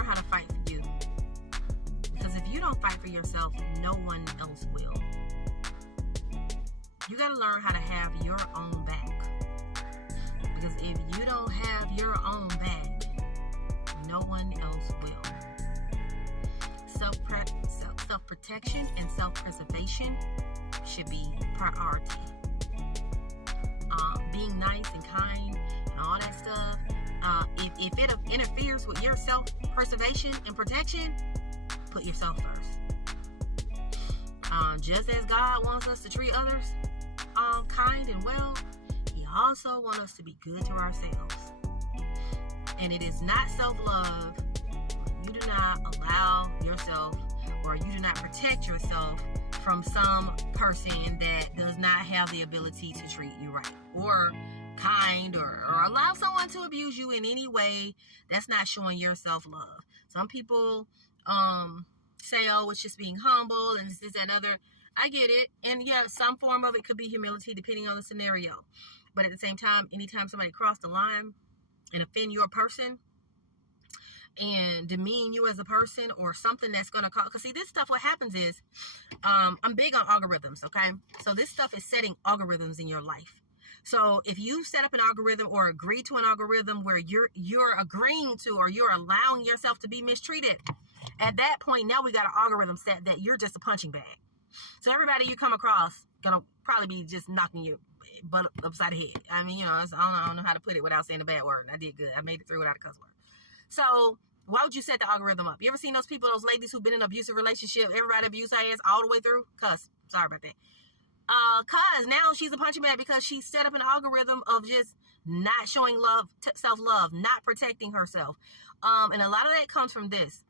learn how to fight for you. Because if you don't fight for yourself, no one else will. You got to learn how to have your own back. Because if you don't have your own back, no one else will. Self-protection and self-preservation should be priority. Being nice and kind and all that stuff, if it interferes with your self-preservation and protection, put yourself first. Just as God wants us to treat others kind and well, He also wants us to be good to ourselves. And it is not self-love when you do not allow yourself, or you do not protect yourself from some person that does not have the ability to treat you right or kind, or allow someone to abuse you in any way. That's not showing your self-love. Some people say, oh, it's just being humble and this and other. I get it. And yeah, some form of it could be humility depending on the scenario. But at the same time, anytime somebody crosses the line and offend your person and demean you as a person, or something that's going to cause, because see, this stuff, what happens is, I'm big on algorithms, okay? So this stuff is setting algorithms in your life. So if you set up an algorithm or agree to an algorithm where you're agreeing to, or you're allowing yourself to be mistreated, at that point, now we got an algorithm set that you're just a punching bag. So everybody you come across gonna probably be just knocking you butt upside the head. I mean, I don't know how to put it without saying a bad word. I did good. I made it through without a cuss word. So why would you set the algorithm up? You ever seen those people, those ladies who've been in an abusive relationship, everybody abused her ass all the way through? Cuss. Sorry about that. Cause now she's a punching bag because she set up an algorithm of just not showing love, self-love, not protecting herself. And a lot of that comes from this.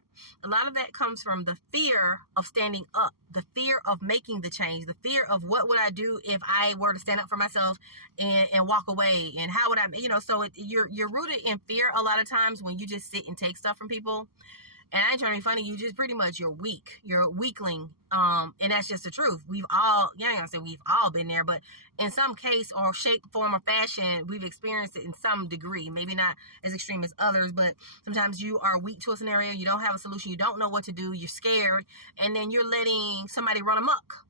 A lot of that comes from the fear of standing up, the fear of making the change, the fear of what would I do if I were to stand up for myself and walk away, and how would I, so you're rooted in fear a lot of times when you just sit and take stuff from people. And I ain't trying to be funny, you just pretty much, you're weak. You're a weakling. And that's just the truth. We've all, I ain't gonna say we've all been there, but in some case or shape, form, or fashion, we've experienced it in some degree. Maybe not as extreme as others, but sometimes you are weak to a scenario. You don't have a solution. You don't know what to do. You're scared. And then you're letting somebody run amok.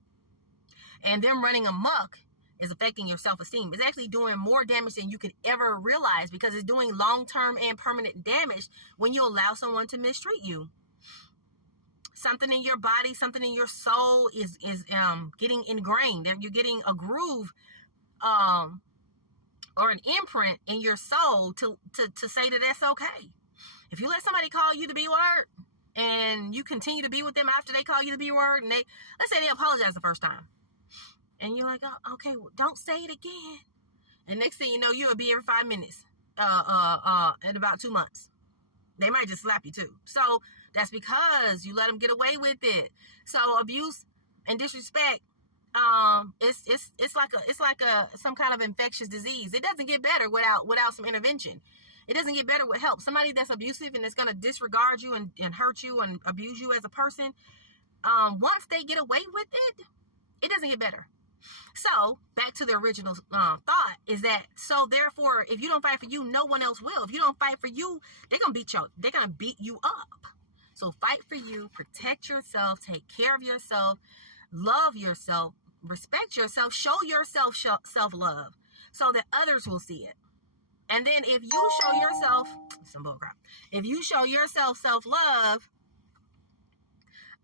And them running amok is affecting your self-esteem. It's actually doing more damage than you could ever realize, because it's doing long-term and permanent damage when you allow someone to mistreat you. Something in your body, something in your soul is getting ingrained. You're getting a groove or an imprint in your soul to say that that's okay. If you let somebody call you the B word and you continue to be with them after they call you the B word, and let's say they apologize the first time, and you're like, oh, okay, well, don't say it again. And next thing you know, you'll be every 5 minutes in about 2 months. They might just slap you too. So that's because you let them get away with it. So abuse and disrespect, it's like some kind of infectious disease. It doesn't get better without some intervention. It doesn't get better with help. Somebody that's abusive and that's going to disregard you and hurt you and abuse you as a person, once they get away with it, it doesn't get better. So back to the original thought is that, so therefore, if you don't fight for you, no one else will. If you don't fight for you, they're going to beat you up. So fight for you, protect yourself, take care of yourself, love yourself, respect yourself, show yourself self-love so that others will see it. And then if you show yourself, some bullcrap, if you show yourself self-love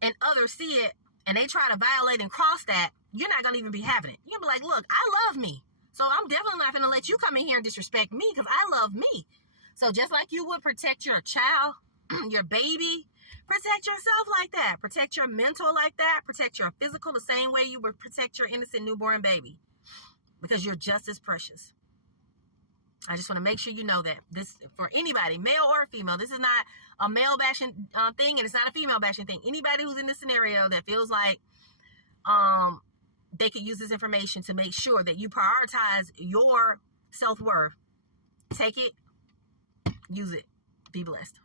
and others see it and they try to violate and cross that, you're not going to even be having it. You'll be like, look, I love me. So I'm definitely not going to let you come in here and disrespect me, because I love me. So just like you would protect your child, your baby, protect yourself like that. Protect your mental like that. Protect your physical the same way you would protect your innocent newborn baby, because you're just as precious. I just want to make sure you know that. This, for anybody, male or female, this is not a male bashing thing, and it's not a female bashing thing. Anybody who's in this scenario that feels like they could use this information to make sure that you prioritize your self-worth, take it, use it, be blessed.